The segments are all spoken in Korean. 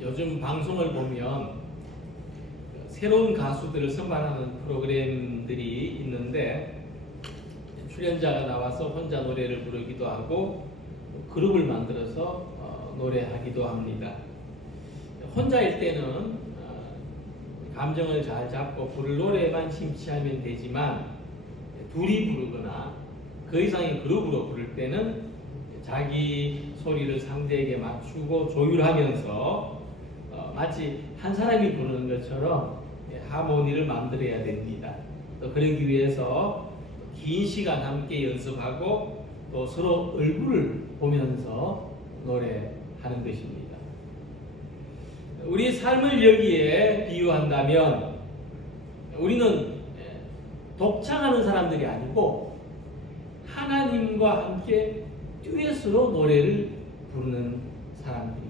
요즘 방송을 보면 새로운 가수들을 선발하는 프로그램들이 있는데 출연자가 나와서 혼자 노래를 부르기도 하고 그룹을 만들어서 노래하기도 합니다. 혼자일 때는 감정을 잘 잡고 부를 노래만 심취하면 되지만 둘이 부르거나 그 이상의 그룹으로 부를 때는 자기 소리를 상대에게 맞추고 조율하면서 마치 한 사람이 부르는 것처럼 하모니를 만들어야 됩니다. 또 그러기 위해서 긴 시간 함께 연습하고 또 서로 얼굴을 보면서 노래하는 것입니다. 우리 삶을 여기에 비유한다면 우리는 독창하는 사람들이 아니고 하나님과 함께 듀엣으로 노래를 부르는 사람들입니다.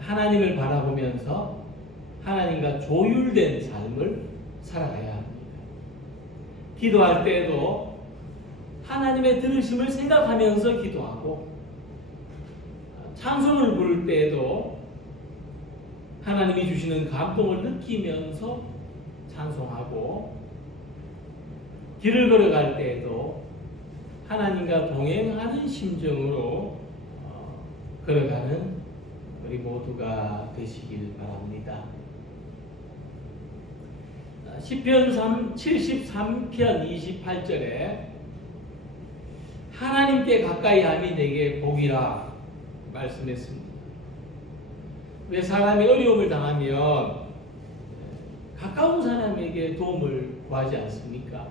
하나님을 바라보면서 하나님과 조율된 삶을 살아가야 합니다. 기도할 때에도 하나님의 들으심을 생각하면서 기도하고 찬송을 부를 때에도 하나님이 주시는 감동을 느끼면서 찬송하고 길을 걸어갈 때에도 하나님과 동행하는 심정으로 걸어가는 우리 모두가 되시길 바랍니다. 시편 73편 28절에 하나님께 가까이 함이 내게 복이라 말씀했습니다. 왜 사람이 어려움을 당하면 가까운 사람에게 도움을 구하지 않습니까?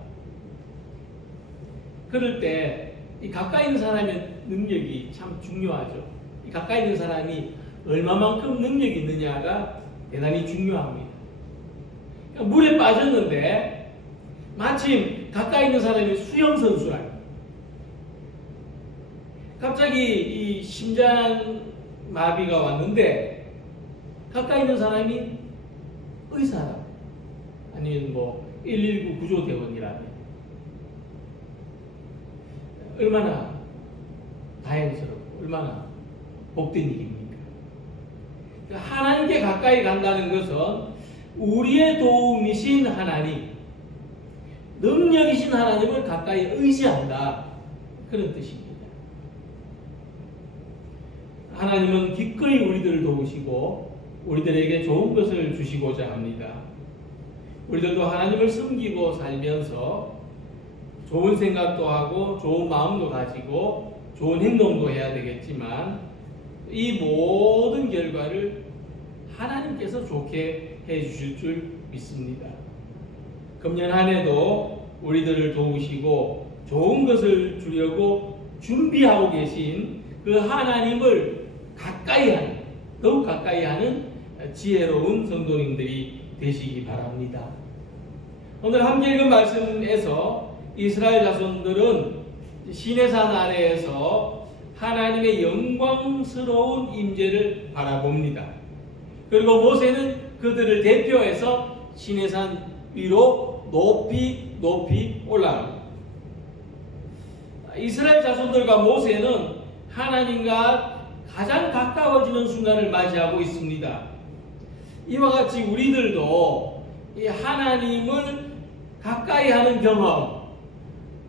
그럴 때 이 가까이 있는 사람의 능력이 참 중요하죠. 이 가까이 있는 사람이 얼마만큼 능력이 있느냐가 대단히 중요합니다. 그러니까 물에 빠졌는데 마침 가까이 있는 사람이 수영선수라니 갑자기 이 심장 마비가 왔는데 가까이 있는 사람이 의사라 아니면 뭐 119 구조대원이라면 얼마나 다행스럽고 얼마나 복된 일입니까? 그러니까 하나님께 가까이 간다는 것은 우리의 도움이신 하나님, 능력이신 하나님을 가까이 의지한다 그런 뜻입니다. 하나님은 기꺼이 우리들을 도우시고 우리들에게 좋은 것을 주시고자 합니다. 우리들도 하나님을 섬기고 살면서 좋은 생각도 하고 좋은 마음도 가지고 좋은 행동도 해야 되겠지만 이 모든 결과를 하나님께서 좋게 해주실 줄 믿습니다. 금년 한 해도 우리들을 도우시고 좋은 것을 주려고 준비하고 계신 그 하나님을 가까이 하는, 더욱 가까이 하는 지혜로운 성도님들이 되시기 바랍니다. 오늘 함께 읽은 말씀에서 이스라엘 자손들은 시내산 아래에서 하나님의 영광스러운 임재를 바라봅니다. 그리고 모세는 그들을 대표해서 시내산 위로 높이 올라갑니다. 이스라엘 자손들과 모세는 하나님과 가장 가까워지는 순간을 맞이하고 있습니다. 이와 같이 우리들도 이 하나님을 가까이 하는 경험,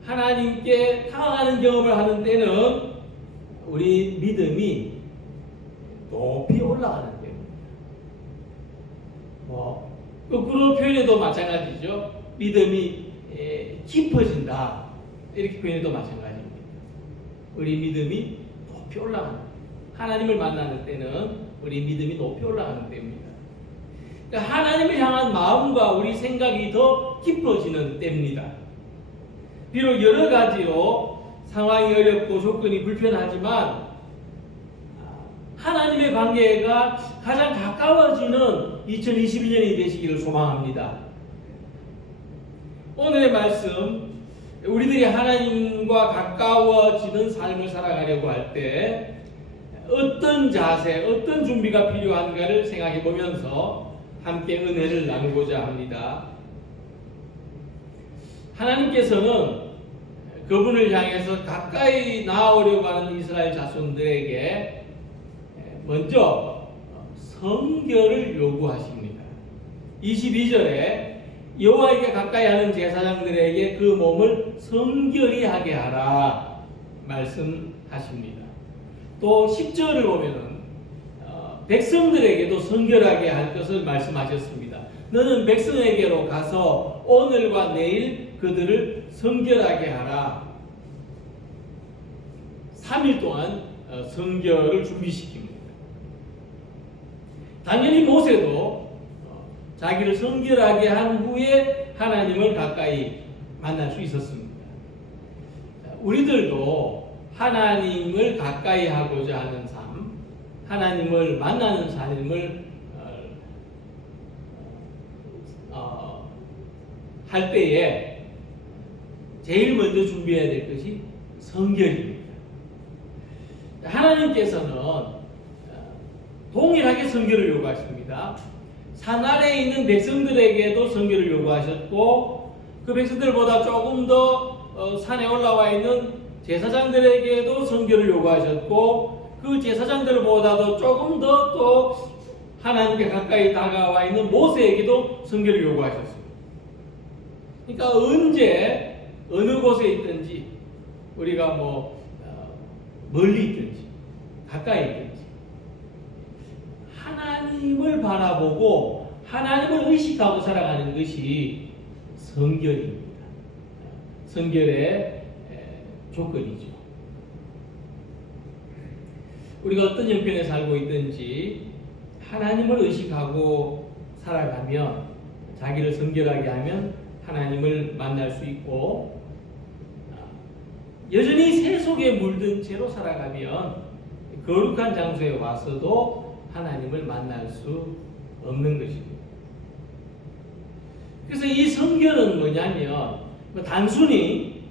하나님께 다가가는 경험을 하는 때는 우리 믿음이 높이 올라가는 때입니다. 거꾸로 표현해도 마찬가지죠. 믿음이 깊어진다. 이렇게 표현해도 마찬가지입니다. 우리 믿음이 높이 올라가는, 하나님을 만나는 때는 우리 믿음이 높이 올라가는 때입니다. 그러니까 하나님을 향한 마음과 우리 생각이 더 깊어지는 때입니다. 비록 여러 가지로 상황이 어렵고 조건이 불편하지만 하나님의 관계가 가장 가까워지는 2021년이 되시기를 소망합니다. 오늘의 말씀, 우리들이 하나님과 가까워지는 삶을 살아가려고 할 때 어떤 자세, 어떤 준비가 필요한가를 생각해 보면서 함께 은혜를 나누고자 합니다. 하나님께서는 그분을 향해서 가까이 나오려고 하는 이스라엘 자손들에게 먼저 성결을 요구하십니다. 22절에 여호와에게 가까이 하는 제사장들에게 그 몸을 성결히 하게 하라 말씀하십니다. 또 10절을 보면은 백성들에게도 성결하게 할 것을 말씀하셨습니다. 너는 백성에게로 가서 오늘과 내일 그들을 성결하게 하라. 3일 동안 성결을 준비시킵니다. 당연히 모세도 자기를 성결하게 한 후에 하나님을 가까이 만날 수 있었습니다. 우리들도 하나님을 가까이 하고자 하는 삶, 하나님을 만나는 삶을 할 때에 제일 먼저 준비해야 될 것이 성결입니다. 하나님께서는 동일하게 성결을 요구하십니다. 산 아래에 있는 백성들에게도 성결을 요구하셨고, 그 백성들보다 조금 더 산에 올라와 있는 제사장들에게도 성결을 요구하셨고, 그 제사장들보다도 조금 더 또 하나님께 가까이 다가와 있는 모세에게도 성결을 요구하셨습니다. 그러니까 언제 어느 곳에 있든지 우리가 멀리 있든지 가까이 있든지 하나님을 바라보고 하나님을 의식하고 살아가는 것이 성결입니다. 성결의 조건이죠. 우리가 어떤 형편에 살고 있든지 하나님을 의식하고 살아가면, 자기를 성결하게 하면 하나님을 만날 수 있고, 여전히 새 속에 물든 채로 살아가면 거룩한 장소에 와서도 하나님을 만날 수 없는 것입니다. 그래서 이 성결은 뭐냐면 단순히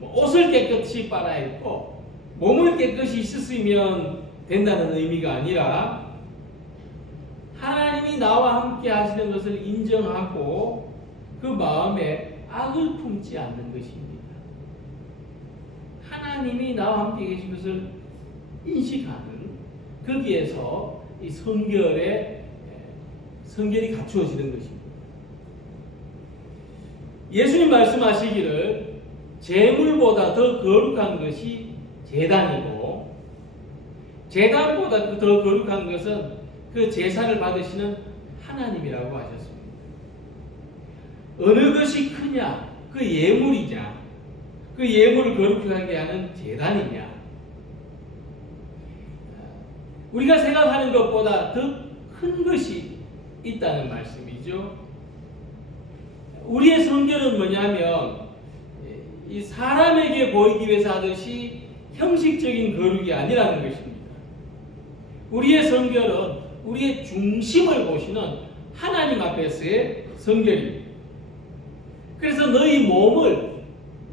옷을 깨끗이 빨아입고 몸을 깨끗이 씻으면 된다는 의미가 아니라 하나님이 나와 함께 하시는 것을 인정하고 그 마음에 악을 품지 않는 것입니다. 하나님이 나와 함께 계신 것을 인식하는, 거기에서 이 성결이 갖추어지는 것입니다. 예수님 말씀하시기를 제물보다 더 거룩한 것이 제단이고, 제단보다 더 거룩한 것은 그 제사를 받으시는 하나님이라고 하셨습니다. 어느 것이 크냐? 그 예물이냐? 그 예물을 거룩하게 하는 제단이냐? 우리가 생각하는 것보다 더 큰 것이 있다는 말씀이죠. 우리의 성결은 뭐냐면 이 사람에게 보이기 위해서 하듯이 형식적인 거룩이 아니라는 것입니다. 우리의 성결은 우리의 중심을 보시는 하나님 앞에서의 성결입니다. 그래서 너희 몸을,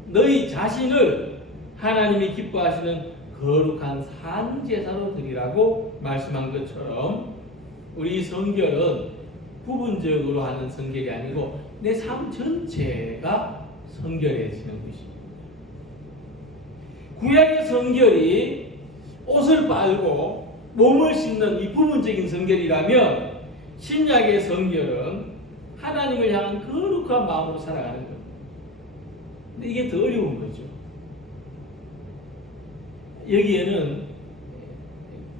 너희 자신을 하나님이 기뻐하시는 거룩한 산제사로 드리라고 말씀한 것처럼 우리 성결은 부분적으로 하는 성결이 아니고 내 삶 전체가 성결해지는 것입니다. 구약의 성결이 옷을 빨고 몸을 씻는 이 부분적인 성결이라면 신약의 성결은 하나님을 향한 거룩한 마음으로 살아가는 것. 근데 이게 더 어려운 거죠. 여기에는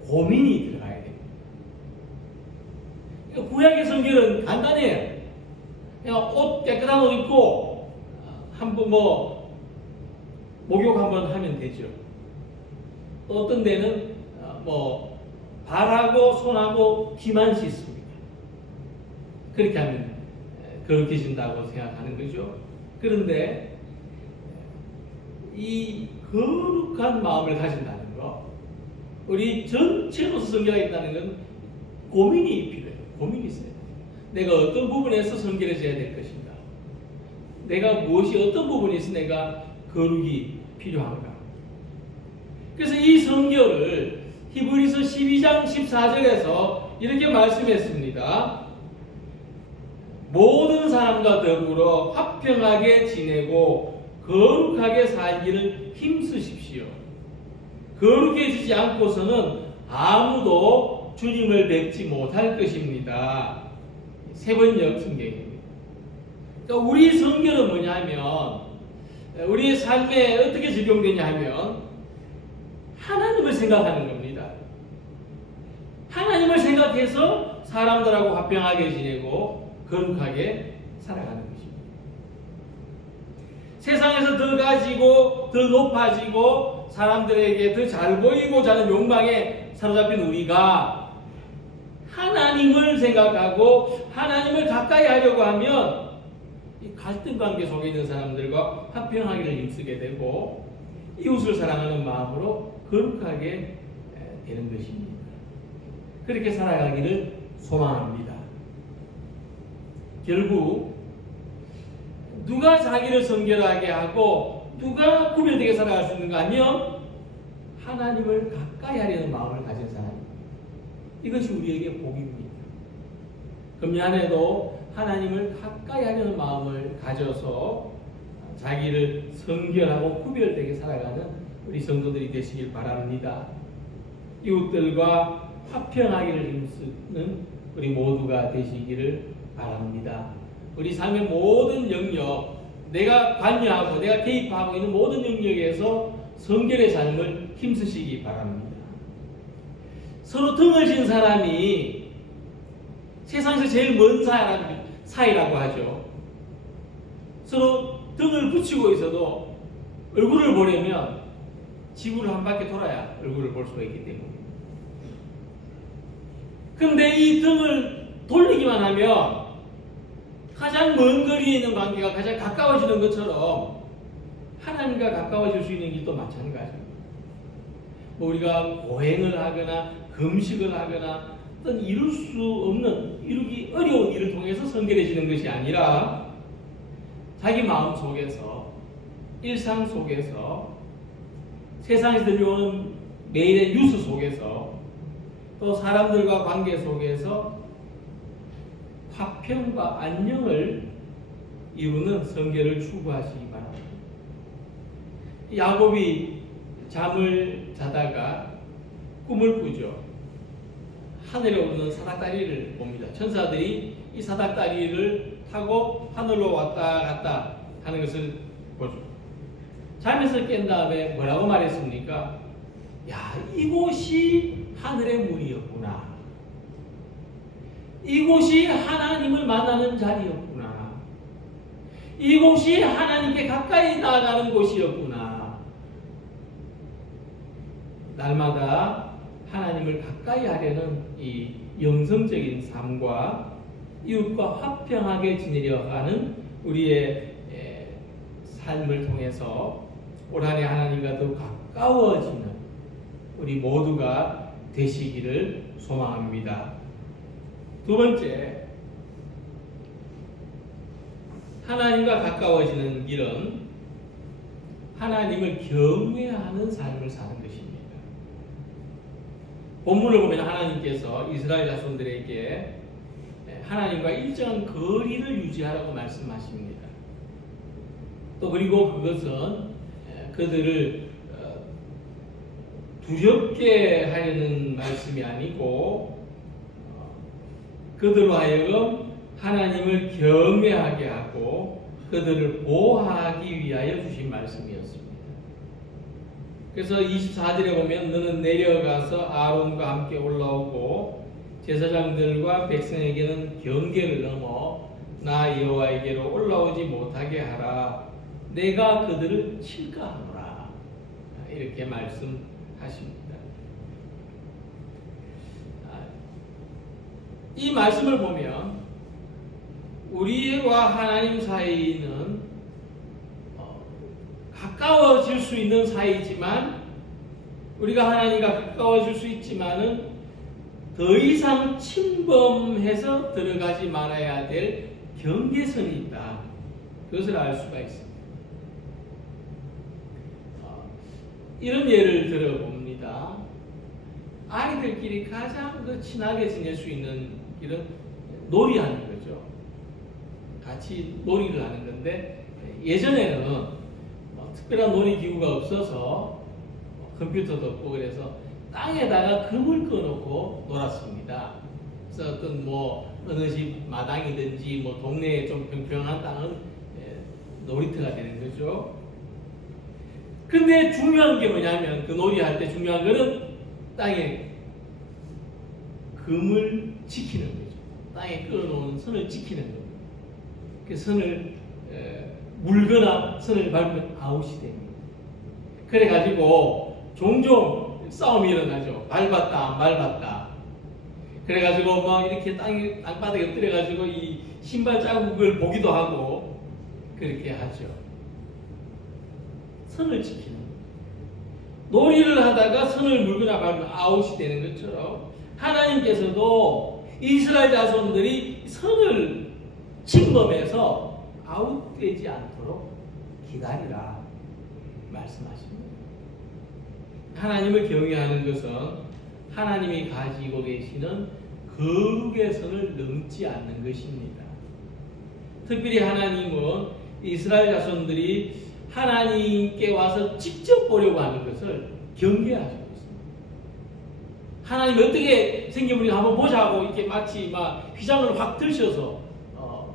고민이 들어가야 됩니다. 그러니까 구약의 성결은 간단해요. 그냥 옷 깨끗한 옷 입고 한번 목욕 한번 하면 되죠. 어떤 데는 발하고 손하고 귀만 씻습니다. 그렇게 하면 거룩해진다고 생각하는 거죠. 그런데 이 거룩한 마음을 가진다는 거, 우리 전체로서 성결하겠다는 건 고민이 필요해요. 고민이 있어요. 내가 어떤 부분에서 성결해져야 될 것인가? 내가 무엇이 어떤 부분에서 내가 거룩이 필요한가? 그래서 이 성결을 히브리서 12장 14절에서 이렇게 말씀했습니다. 모든 사람과 더불어 화평하게 지내고 거룩하게 살기를 힘쓰십시오. 거룩해지지 않고서는 아무도 주님을 뵙지 못할 것입니다. 세번역 성경입니다. 그러니까 우리 성경은 뭐냐면 우리의 삶에 어떻게 적용되냐 하면 하나님을 생각하는 겁니다. 하나님을 생각해서 사람들하고 화평하게 지내고 거룩하게 살아가는 것입니다. 세상에서 더 가지고 더 높아지고 사람들에게 더 잘 보이고자 하는 욕망에 사로잡힌 우리가 하나님을 생각하고 하나님을 가까이 하려고 하면 이 갈등 관계 속에 있는 사람들과 화평하기를 힘쓰게 되고 이웃을 사랑하는 마음으로 거룩하게 되는 것입니다. 그렇게 살아가기를 소망합니다. 결국 누가 자기를 성결하게 하고 누가 구별되게 살아갈 수 있는가 하면 하나님을 가까이 하려는 마음을 가진 사람입니다. 이것이 우리에게 복입니다. 금년에도 하나님을 가까이 하려는 마음을 가져서 자기를 성결하고 구별되게 살아가는 우리 성도들이 되시길 바랍니다. 이웃들과 화평하기를 힘쓰는 우리 모두가 되시기를 바랍니다. 우리 삶의 모든 영역, 내가 관여하고 내가 개입하고 있는 모든 영역에서 성결의 삶을 힘쓰시기 바랍니다. 서로 등을 진 사람이 세상에서 제일 먼 사이라고 하죠. 서로 등을 붙이고 있어도 얼굴을 보려면 지구를 한 바퀴 돌아야 얼굴을 볼 수가 있기 때문에. 그런데 이 등을 돌리기만 하면 가장 먼 거리에 있는 관계가 가장 가까워지는 것처럼 하나님과 가까워질 수 있는 길도 마찬가지입니다. 우리가 고행을 하거나 금식을 하거나 어떤 이룰 수 없는, 이루기 어려운 일을 통해서 성결해지는 것이 아니라 자기 마음 속에서, 일상 속에서, 세상에서 들려오는 매일의 뉴스 속에서, 또 사람들과 관계 속에서 화평과 안녕을 이루는 성결을 추구하시기 바랍니다. 야곱이 잠을 자다가 꿈을 꾸죠. 하늘에 오르는 사닥다리를 봅니다. 천사들이 이 사닥다리를 타고 하늘로 왔다 갔다 하는 것을 보죠. 잠에서 깬 다음에 뭐라고 말했습니까? 야, 이곳이 하늘의 문이었구나. 이곳이 하나님을 만나는 자리였구나. 이곳이 하나님께 가까이 나아가는 곳이었구나. 날마다 하나님을 가까이 하려는 이 영성적인 삶과 이웃과 화평하게 지내려 하는 우리의 삶을 통해서 올 한해 하나님과 더 가까워지는 우리 모두가 되시기를 소망합니다. 두 번째, 하나님과 가까워지는 길은 하나님을 경외하는 삶을 사는 것입니다. 본문을 보면 하나님께서 이스라엘 자손들에게 하나님과 일정한 거리를 유지하라고 말씀하십니다. 또 그리고 그것은 그들을 두렵게 하려는 말씀이 아니고 그들로 하여금 하나님을 경외하게 하고 그들을 보호하기 위하여 주신 말씀이었습니다. 그래서 24절에 보면 너는 내려가서 아론과 함께 올라오고 제사장들과 백성에게는 경계를 넘어 나 여호와에게로 올라오지 못하게 하라. 내가 그들을 칠까 하노라. 이렇게 말씀하십니다. 이 말씀을 보면 우리와 하나님 사이는 가까워질 수 있는 사이지만 우리가 하나님과 가까워질 수 있지만은 더 이상 침범해서 들어가지 말아야 될 경계선이 있다. 그것을 알 수가 있습니다. 이런 예를 들어봅니다. 아이들끼리 가장 더 친하게 지낼 수 있는 길은 놀이하는 거죠. 같이 놀이를 하는 건데 예전에는 특별한 놀이기구가 없어서 컴퓨터도 없고 그래서 땅에다가 금을 꺼놓고 놀았습니다. 그래서 어떤 어느 집 마당이든지 동네에 좀 평평한 땅은 놀이터가 되는 거죠. 근데 중요한 게 뭐냐면 그 놀이할 때 중요한 거는 땅에 금을 지키는 거죠. 땅에 끊어놓은 선을 지키는 겁니다. 그 선을 물거나 선을 밟으면 아웃이 됩니다. 그래가지고 종종 싸움이 일어나죠. 밟았다 안 밟았다. 그래가지고 이렇게 땅바닥에 엎드려가지고 이 신발 자국을 보기도 하고 그렇게 하죠. 선을 지키는 거예요. 놀이를 하다가 선을 물거나 밟으면 아웃이 되는 것처럼 하나님께서도 이스라엘 자손들이 선을 침범해서 아웃되지 않도록 기다리라 말씀하십니다. 하나님을 경외하는 것은 하나님이 가지고 계시는 거룩의 선을 넘지 않는 것입니다. 특별히 하나님은 이스라엘 자손들이 하나님께 와서 직접 보려고 하는 것을 경계하시고 있습니다. 하나님이 어떻게 생기는지 한번 보자고 이렇게 마치 휘장을 확 들셔서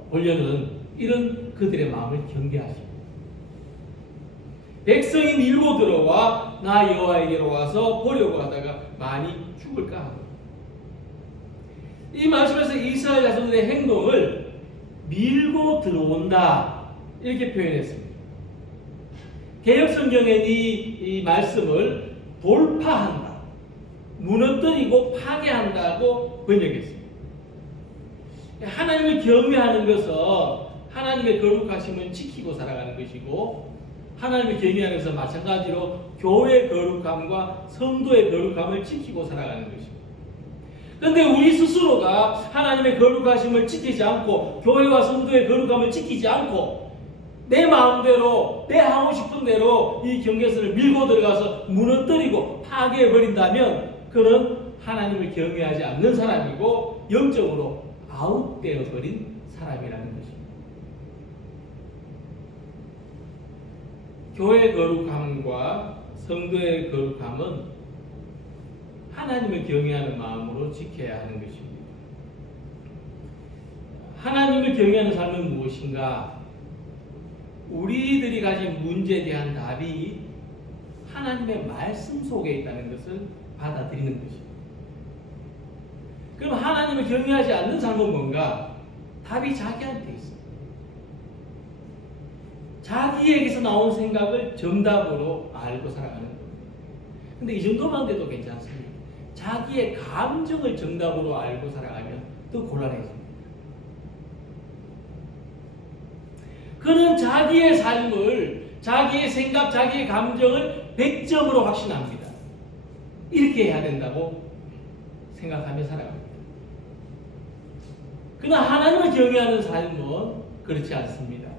보려는 이런 그들의 마음을 경계하십니다. 백성이 밀고 들어와 나 여호와에게로 와서 보려고 하다가 많이 죽을까 합니다. 이 말씀에서 이스라엘 자손들의 행동을 밀고 들어온다 이렇게 표현했습니다. 개역성경에는 이 말씀을 돌파한다, 무너뜨리고 파괴한다고 번역했습니다. 하나님을 경외하는 것은 하나님의 거룩하심을 지키고 살아가는 것이고 하나님을 경외하는 것은 마찬가지로 교회의 거룩함과 성도의 거룩함을 지키고 살아가는 것입니다. 그런데 우리 스스로가 하나님의 거룩하심을 지키지 않고 교회와 성도의 거룩함을 지키지 않고 내 마음대로 내 하고 싶은 대로 이 경계선을 밀고 들어가서 무너뜨리고 파괴해버린다면 그는 하나님을 경외하지 않는 사람이고 영적으로 아웃되어 버린 사람이라는 것입니다. 교회의 거룩함과 성도의 거룩함은 하나님을 경외하는 마음으로 지켜야 하는 것입니다. 하나님을 경외하는 삶은 무엇인가? 우리들이 가진 문제에 대한 답이 하나님의 말씀 속에 있다는 것을 받아들이는 것입니다. 그럼 하나님을 경외하지 않는 삶은 뭔가? 답이 자기한테 있습니다. 자기에게서 나온 생각을 정답으로 알고 살아가는 겁니다. 근데 이 정도만 돼도 괜찮습니다. 자기의 감정을 정답으로 알고 살아가면 더 곤란해집니다. 그는 자기의 삶을, 자기의 생각, 자기의 감정을 100점으로 확신합니다. 이렇게 해야 된다고 생각하며 살아갑니다. 그러나 하나님을 경외하는 삶은 그렇지 않습니다.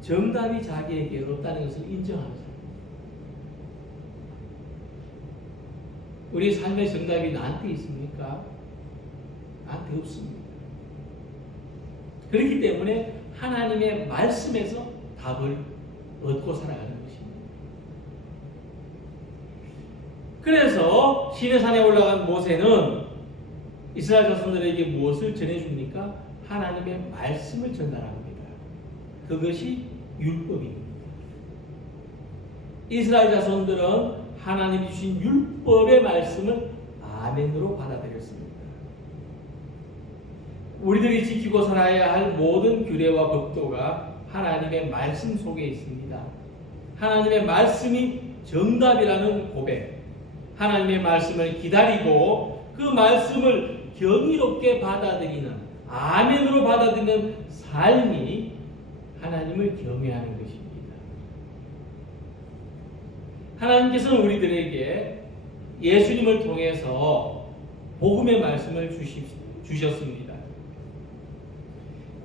정답이 자기에게 없다는 것을 인정합니다. 우리 삶의 정답이 나한테 있습니까? 나한테 없습니다. 그렇기 때문에 하나님의 말씀에서 답을 얻고 살아가는 것입니다. 그래서 시내산에 올라간 모세는 이스라엘 자손들에게 무엇을 전해줍니까? 하나님의 말씀을 전달합니다. 그것이 율법입니다. 이스라엘 자손들은 하나님이 주신 율법의 말씀을 아멘으로 받아들였습니다. 우리들이 지키고 살아야 할 모든 규례와 법도가 하나님의 말씀 속에 있습니다. 하나님의 말씀이 정답이라는 고백, 하나님의 말씀을 기다리고 그 말씀을 경이롭게 받아들이는, 아멘으로 받아들이는 삶이 하나님을 경외하는 것입니다. 하나님께서는 우리들에게 예수님을 통해서 복음의 말씀을 주셨습니다.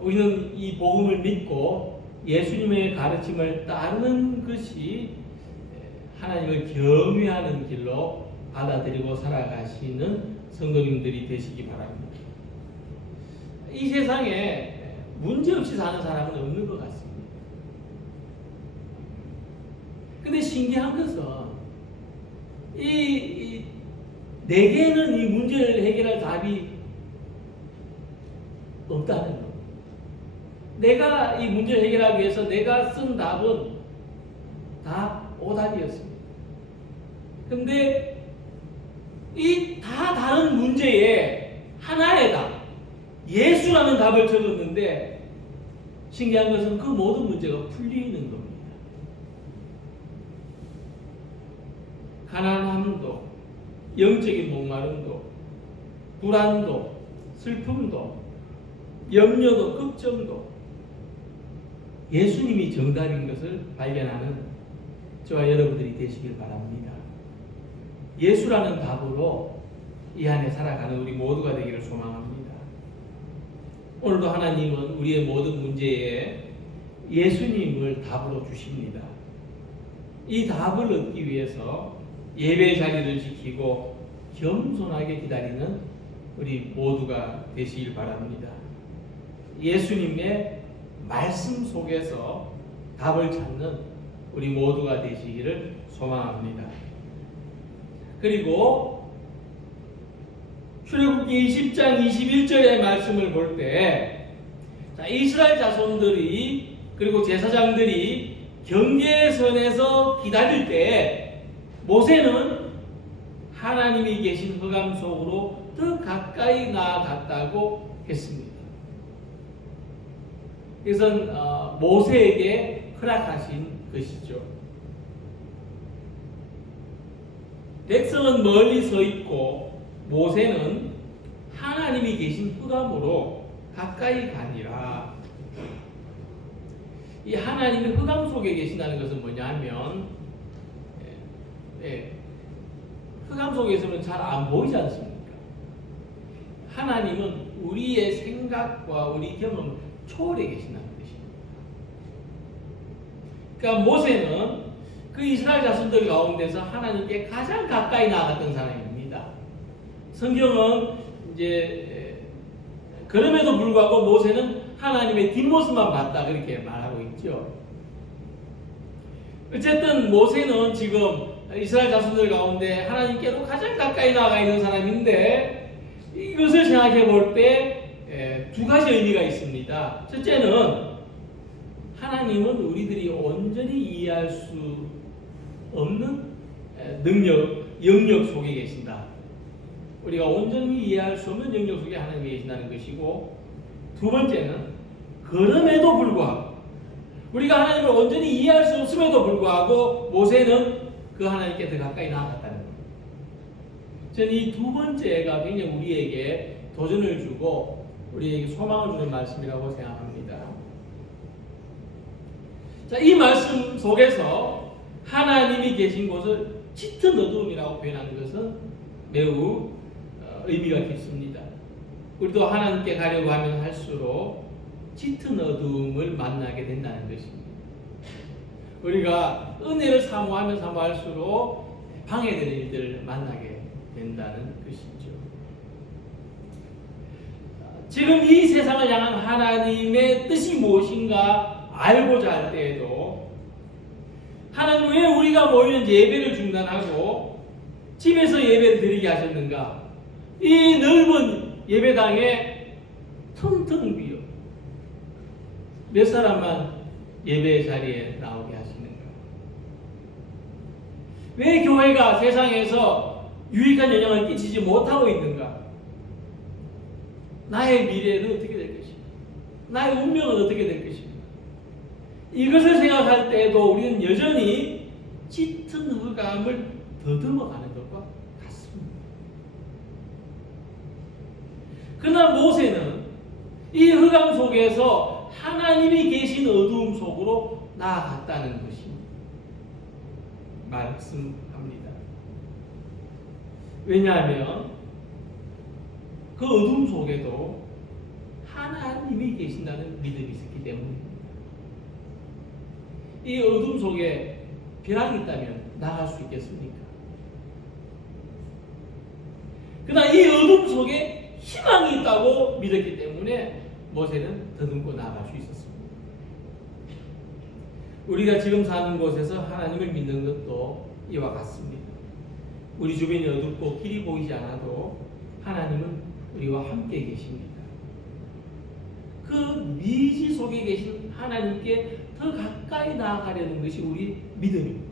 우리는 이 복음을 믿고 예수님의 가르침을 따르는 것이 하나님을 경외하는 길로 받아들이고 살아가시는 성도님들이 되시기 바랍니다. 이 세상에 문제없이 사는 사람은 없는 것 같습니다. 근데 신기한 것은 이 내게는 이 문제를 해결할 답이 없다는 것. 내가 이 문제를 해결하기 위해서 내가 쓴 답은 다 오답이었습니다. 근데 이 다 다른 문제에 하나의 답, 예수라는 답을 적었는데 신기한 것은 그 모든 문제가 풀리는 겁니다. 가난함도, 영적인 목마름도, 불안도, 슬픔도, 염려도, 걱정도 예수님이 정답인 것을 발견하는 저와 여러분들이 되시길 바랍니다. 예수라는 답으로 이 안에 살아가는 우리 모두가 되기를 소망합니다. 오늘도 하나님은 우리의 모든 문제에 예수님을 답으로 주십니다. 이 답을 얻기 위해서 예배 자리를 지키고 겸손하게 기다리는 우리 모두가 되시길 바랍니다. 예수님의 말씀 속에서 답을 찾는 우리 모두가 되시기를 소망합니다. 그리고 출애굽기 20장 21절의 말씀을 볼 때 이스라엘 자손들이 그리고 제사장들이 경계선에서 기다릴 때 모세는 하나님이 계신 흑암 속으로 더 가까이 나아갔다고 했습니다. 이것은 모세에게 허락하신 것이죠. 백성은 멀리 서 있고 모세는 하나님이 계신 흑암으로 가까이 가니라. 이 하나님이 흑암 속에 계신다는 것은 뭐냐면 흑암 속에 있으면 잘 안 보이지 않습니까? 하나님은 우리의 생각과 우리 경험 초월해 계신다는 것입니다. 그러니까 모세는 그 이스라엘 자손들 가운데서 하나님께 가장 가까이 나아갔던 사람입니다. 성경은 이제 그럼에도 불구하고 모세는 하나님의 뒷모습만 봤다 그렇게 말하고 있죠. 어쨌든 모세는 지금 이스라엘 자손들 가운데 하나님께로 가장 가까이 나아가 있는 사람인데 이것을 생각해 볼 때 두 가지 의미가 있습니다. 첫째는 하나님은 우리들이 온전히 이해할 수 없는 영역 속에 계신다. 우리가 온전히 이해할 수 없는 영역 속에 하나님이 계신다는 것이고, 두 번째는 그럼에도 불구하고 우리가 하나님을 온전히 이해할 수 없음에도 불구하고 모세는 그 하나님께 더 가까이 나아갔다는 겁니다. 저는 이 두 번째가 굉장히 우리에게 도전을 주고 우리에게 소망을 주는 말씀이라고 생각합니다. 자, 이 말씀 속에서 하나님이 계신 곳을 짙은 어두움이라고 표현한 것은 매우 의미가 깊습니다. 우리도 하나님께 가려고 하면 할수록 짙은 어두움을 만나게 된다는 것입니다. 우리가 은혜를 사모하면 사모할수록 방해되는 일들을 만나게 된다는 것이죠. 지금 이 세상을 향한 하나님의 뜻이 무엇인가 알고자 할 때에도 하나님 왜 우리가 모이는 예배를 중단하고 집에서 예배를 드리게 하셨는가? 이 넓은 예배당에 텅텅 비어 몇 사람만 예배 자리에 나오게 하시는가? 왜 교회가 세상에서 유익한 영향을 끼치지 못하고 있는가? 나의 미래는 어떻게 될 것인가? 나의 운명은 어떻게 될 것인가? 이것을 생각할 때에도 우리는 여전히 짙은 흑암을 더듬어가는 것과 같습니다. 그러나 모세는 이 흑암 속에서 하나님이 계신 어두움 속으로 나아갔다는 것이 말씀합니다. 왜냐하면 그 어둠 속에도 하나님이 계신다는 믿음이 있었기 때문입니다. 이 어둠 속에 벼락이 있다면 나갈 수 있겠습니까? 그러나 이 어둠 속에 희망이 있다고 믿었기 때문에 모세는 더듬고 나아갈 수 있었습니다. 우리가 지금 사는 곳에서 하나님을 믿는 것도 이와 같습니다. 우리 주변이 어둡고 길이 보이지 않아도 하나님은 우리와 함께 계십니다. 그 미지 속에 계신 하나님께 더 가까이 나아가려는 것이 우리 믿음입니다.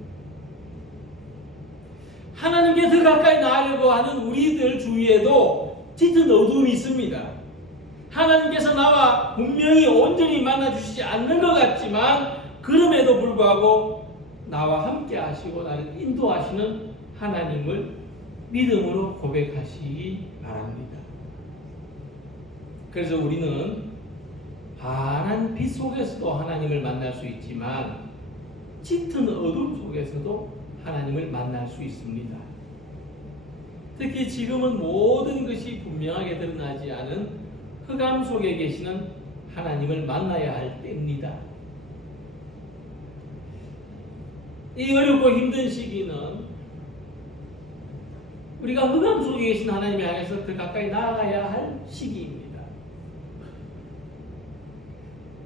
하나님께 더 가까이 나아가려고 하는 우리들 주위에도 짙은 어둠이 있습니다. 하나님께서 나와 분명히 온전히 만나주시지 않는 것 같지만 그럼에도 불구하고 나와 함께 하시고 나를 인도하시는 하나님을 믿음으로 고백하시기 바랍니다. 그래서 우리는 환한 빛 속에서도 하나님을 만날 수 있지만 짙은 어둠 속에서도 하나님을 만날 수 있습니다. 특히 지금은 모든 것이 분명하게 드러나지 않은 흑암 속에 계시는 하나님을 만나야 할 때입니다. 이 어렵고 힘든 시기는 우리가 흑암 속에 계신 하나님을 향해서 더 가까이 나아가야 할 시기입니다.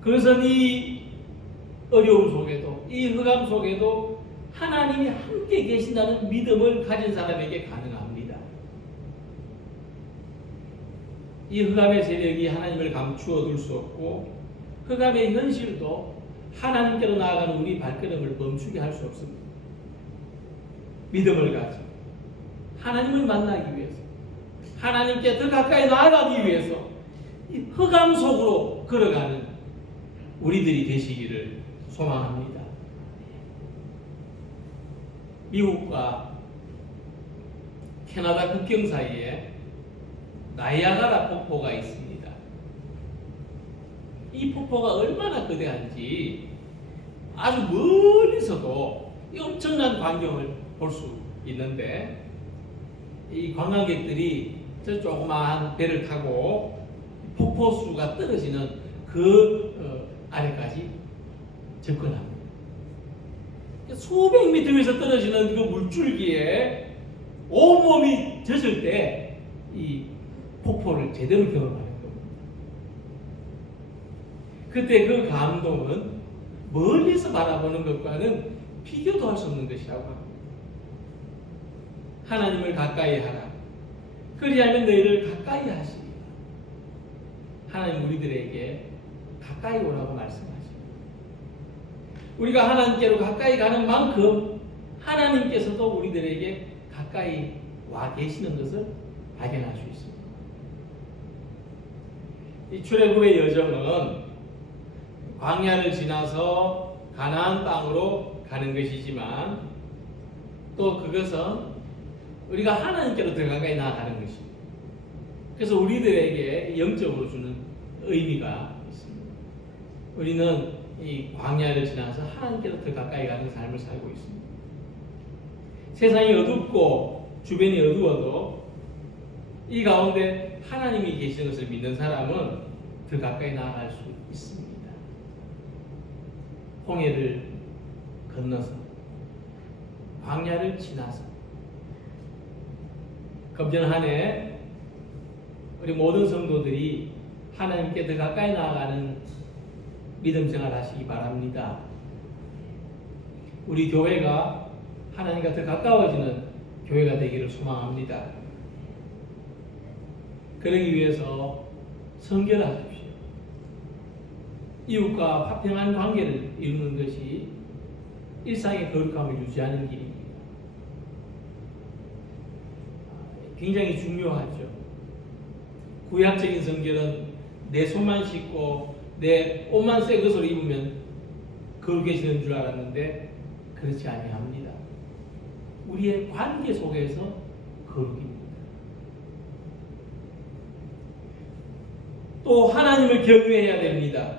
그것은 이 어려움 속에도 이 흑암 속에도 하나님이 함께 계신다는 믿음을 가진 사람에게 가능합니다. 이 흑암의 세력이 하나님을 감추어 둘 수 없고 흑암의 현실도 하나님께로 나아가는 우리 발걸음을 멈추게 할 수 없습니다. 믿음을 가지고 하나님을 만나기 위해서 하나님께 더 가까이 나아가기 위해서 이 흑암 속으로 걸어가는 우리들이 되시기를 소망합니다. 미국과 캐나다 국경 사이에 나이아가라 폭포가 있습니다. 이 폭포가 얼마나 거대한지 아주 멀리서도 이 엄청난 광경을 볼 수 있는데 이 관광객들이 저 조그마한 배를 타고 폭포수가 떨어지는 그 아래까지 접근합니다. 수백 미터 위에서 떨어지는 그 물줄기에 온몸이 젖을 때 이 폭포를 제대로 경험하는 겁니다. 그때 그 감동은 멀리서 바라보는 것과는 비교도 할 수 없는 것이라고 합니다. 하나님을 가까이 하라. 그리하면 너희를 가까이 하시리라. 하나님 우리들에게 가까이 오라고 말씀하십니다. 우리가 하나님께로 가까이 가는 만큼 하나님께서도 우리들에게 가까이 와 계시는 것을 발견할 수 있습니다. 이 출애굽의 여정은 광야를 지나서 가나안 땅으로 가는 것이지만 또 그것은 우리가 하나님께로 더 가까이 나아가는 것입니다. 그래서 우리들에게 영적으로 주는 의미가 있습니다. 우리는 이 광야를 지나서 하나님께로 더 가까이 가는 삶을 살고 있습니다. 세상이 어둡고 주변이 어두워도 이 가운데 하나님이 계시는 것을 믿는 사람은 더 가까이 나아갈 수 있습니다. 홍해를 건너서 광야를 지나서 금년 한 해 우리 모든 성도들이 하나님께 더 가까이 나아가는 믿음 생활 하시기 바랍니다. 우리 교회가 하나님과 더 가까워지는 교회가 되기를 소망합니다. 그러기 위해서 성결하십시오. 이웃과 화평한 관계를 이루는 것이 일상의 거룩함을 유지하는 길입니다. 굉장히 중요하죠. 구약적인 성결은 내 손만 씻고 내 옷만 새 것으로 입으면 거룩해지는 줄 알았는데 그렇지 아니합니다. 우리의 관계 속에서 거룩입니다. 또 하나님을 경외해야 됩니다.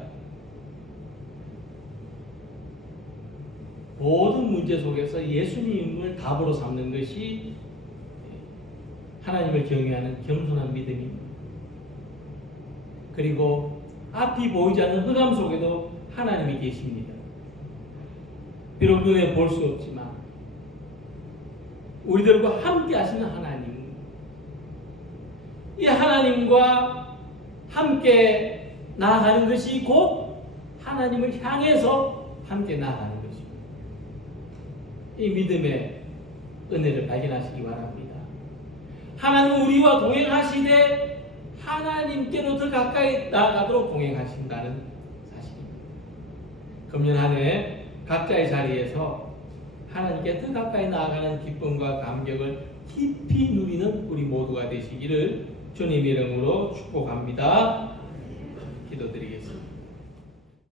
모든 문제 속에서 예수님을 답으로 삼는 것이 하나님을 경외하는 겸손한 믿음입니다. 그리고 앞이 보이지 않는 흑암 속에도 하나님이 계십니다. 비록 눈에 볼 수 없지만 우리들과 함께 하시는 하나님, 이 하나님과 함께 나아가는 것이 곧 하나님을 향해서 함께 나아가는 것입니다. 이 믿음의 은혜를 발견하시기 바랍니다. 하나님 우리와 동행하시되 하나님께로 더 가까이 나아가도록 동행하신다는 사실입니다. 금년 한 해 각자의 자리에서 하나님께 더 가까이 나아가는 기쁨과 감격을 깊이 누리는 우리 모두가 되시기를 주님의 이름으로 축복합니다. 기도드리겠습니다.